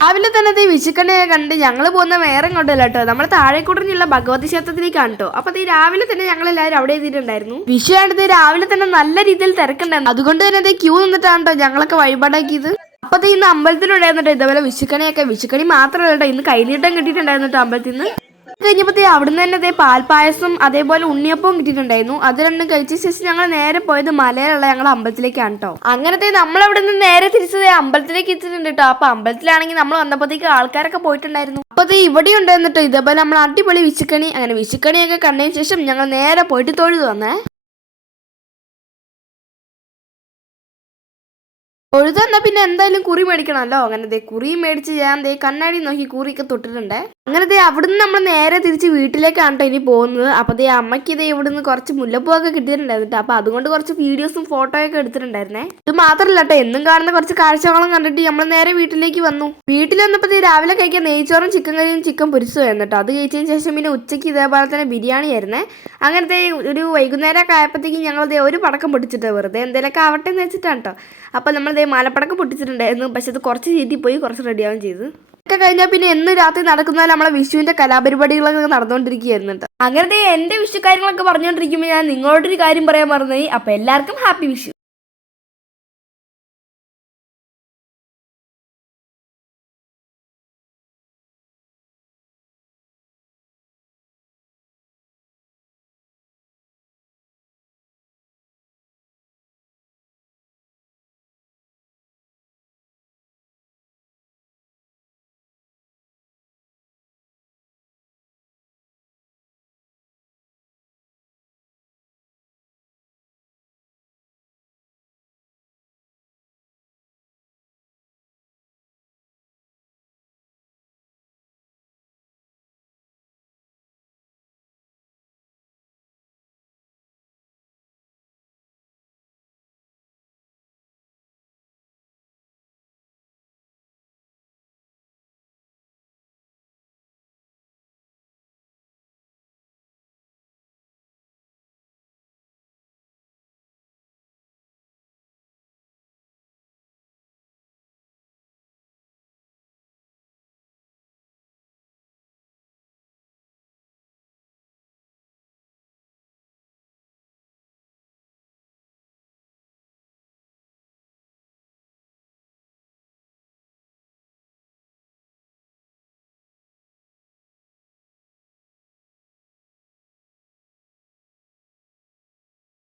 രാവിലെ തന്നെ ദേ വിഷുക്കണിയൊക്കെ കണ്ട് ഞങ്ങൾ പോകുന്ന വേറെ കൊണ്ടല്ല കേട്ടോ, നമ്മൾ താഴെക്കുടഞ്ഞുള്ള ഭഗവതി ക്ഷേത്രത്തിലേക്കാണ് കേട്ടോ. അപ്പൊ ഈ രാവിലെ തന്നെ ഞങ്ങൾ എല്ലാവരും അവിടെ എത്തിയിട്ടുണ്ടായിരുന്നു. വിഷു ആയിട്ട് രാവിലെ തന്നെ നല്ല രീതിയിൽ തിരക്കുണ്ടായിരുന്നു. അതുകൊണ്ട് തന്നെ അതേ ക്യൂ നിന്നിട്ടാണ് കേട്ടോ ഞങ്ങളൊക്കെ വഴിപാടാക്കിയത്. അപ്പൊ ഇന്ന് അമ്പലത്തിലുണ്ടായിരുന്നു ഇതേപോലെ വിഷുക്കണി മാത്രമല്ല കേട്ടോ, ഇന്ന് കൈനീട്ടം കിട്ടിയിട്ടുണ്ടായിരുന്നു കേട്ടോ അമ്പലത്തിൽ നിന്ന്. കഴിഞ്ഞപ്പോ അവിടുന്ന് തന്നെ അതേ പാൽപ്പായസം അതേപോലെ ഉണ്ണിയപ്പവും കിട്ടിയിട്ടുണ്ടായിരുന്നു. അത് രണ്ടും കഴിച്ച ശേഷം ഞങ്ങൾ നേരെ പോയത് മലയിലുള്ള ഞങ്ങളുടെ അമ്പലത്തിലേക്കാണ് കേട്ടോ. അങ്ങനത്തെ നമ്മൾ അവിടെ നിന്ന് നേരെ തിരിച്ചത് അമ്പലത്തിലേക്ക് എത്തിയിട്ടുണ്ട് കേട്ടോ. അപ്പൊ അമ്പലത്തിലാണെങ്കിൽ നമ്മൾ വന്നപ്പോഴത്തേക്ക് ആൾക്കാരൊക്കെ പോയിട്ടുണ്ടായിരുന്നു. അപ്പൊ അത് ഇവിടെ ഉണ്ടായിരുന്നു കേട്ടോ ഇതേപോലെ നമ്മൾ അടിപൊളി വിഷുക്കണി. അങ്ങനെ വിഷുക്കണിയൊക്കെ കണ്ടതിന് ശേഷം ഞങ്ങൾ നേരെ പോയിട്ട് തൊഴുതു വന്നേ. തൊഴുതെന്നാ പിന്നെ എന്തായാലും കുറി മേടിക്കണമല്ലോ. അങ്ങനെ കുറി മേടിച്ച് ഞാൻ കണ്ണാടി നോക്കി കുറിയൊക്കെ തൊട്ടിട്ടുണ്ട്. അങ്ങനെ അവിടുന്ന് നമ്മൾ നേരെ തിരിച്ച് വീട്ടിലേക്കാണ് കേട്ടോ ഇനി പോകുന്നത്. അപ്പൊ അമ്മയ്ക്ക് ഇവിടുന്ന് കുറച്ച് മുല്ലപ്പൂവൊക്കെ കിട്ടിയിട്ടുണ്ടായിരുന്നു. അപ്പൊ അതുകൊണ്ട് കുറച്ച് വീഡിയോസും ഫോട്ടോയൊക്കെ എടുത്തിട്ടുണ്ടായിരുന്നേ. ഇത് മാത്രമല്ല കേട്ടോ, എന്നും കാണുന്ന കുറച്ച് കാഴ്ചകളും കണ്ടിട്ട് നമ്മൾ നേരെ വീട്ടിലേക്ക് വന്നു. വീട്ടിൽ വന്നപ്പോ രാവിലെ കഴിക്കാൻ നെയ്ച്ചോറും ചിക്കൻ കറിയും ചിക്കൻ പൊരിച്ചതായിരുന്നു കേട്ടോ. അത് കഴിച്ചതിന് ശേഷം പിന്നെ ഉച്ചയ്ക്ക് ഇതേപോലെ തന്നെ ബിരിയാണി ആയിരുന്നേ. അങ്ങനത്തെ ഒരു വൈകുന്നേരമൊക്കെ ആയപ്പോഴത്തേക്കും ഞങ്ങൾ ഒരു പടക്കം പൊട്ടിച്ചിട്ട് വെറുതെ എന്തെങ്കിലുമൊക്കെ ആവട്ടെ എന്ന് വെച്ചിട്ടാണ് കേട്ടോ. അപ്പൊ നമ്മൾ മാലപ്പടക്കം പൊട്ടിച്ചിട്ടുണ്ടായിരുന്നു. പക്ഷെ അത് കുറച്ച് ചീറ്റിപ്പോയി, കുറച്ച് റെഡിയാവുകയും ചെയ്തു. ഒക്കെ കഴിഞ്ഞാൽ പിന്നെ എന്ന് രാത്രി നടക്കുന്ന നമ്മളെ വിഷുവിന്റെ കലാപരിപാടികളൊക്കെ നടന്നുകൊണ്ടിരിക്കുകയായിരുന്നു കേട്ടോ. അങ്ങനത്തെ എന്റെ വിഷു കാര്യങ്ങളൊക്കെ പറഞ്ഞുകൊണ്ടിരിക്കുമ്പോൾ ഞാൻ നിങ്ങളോടൊരു കാര്യം പറയാൻ മറന്നുപോയി. അപ്പൊ എല്ലാവർക്കും ഹാപ്പി വിഷു.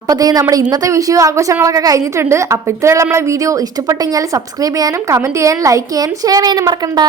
അപ്പോൾ നമ്മുടെ ഇന്നത്തെ വിഷു ആഘോഷങ്ങളൊക്കെ കഴിഞ്ഞിട്ടുണ്ട്. അപ്പോൾ ഇത്രയുള്ള നമ്മളെ വീഡിയോ ഇഷ്ടപ്പെട്ടു കഴിഞ്ഞാൽ സബ്സ്ക്രൈബ് ചെയ്യാനും കമൻറ്റ് ചെയ്യാനും ലൈക്ക് ചെയ്യാനും ഷെയർ ചെയ്യാനും മറക്കണ്ട.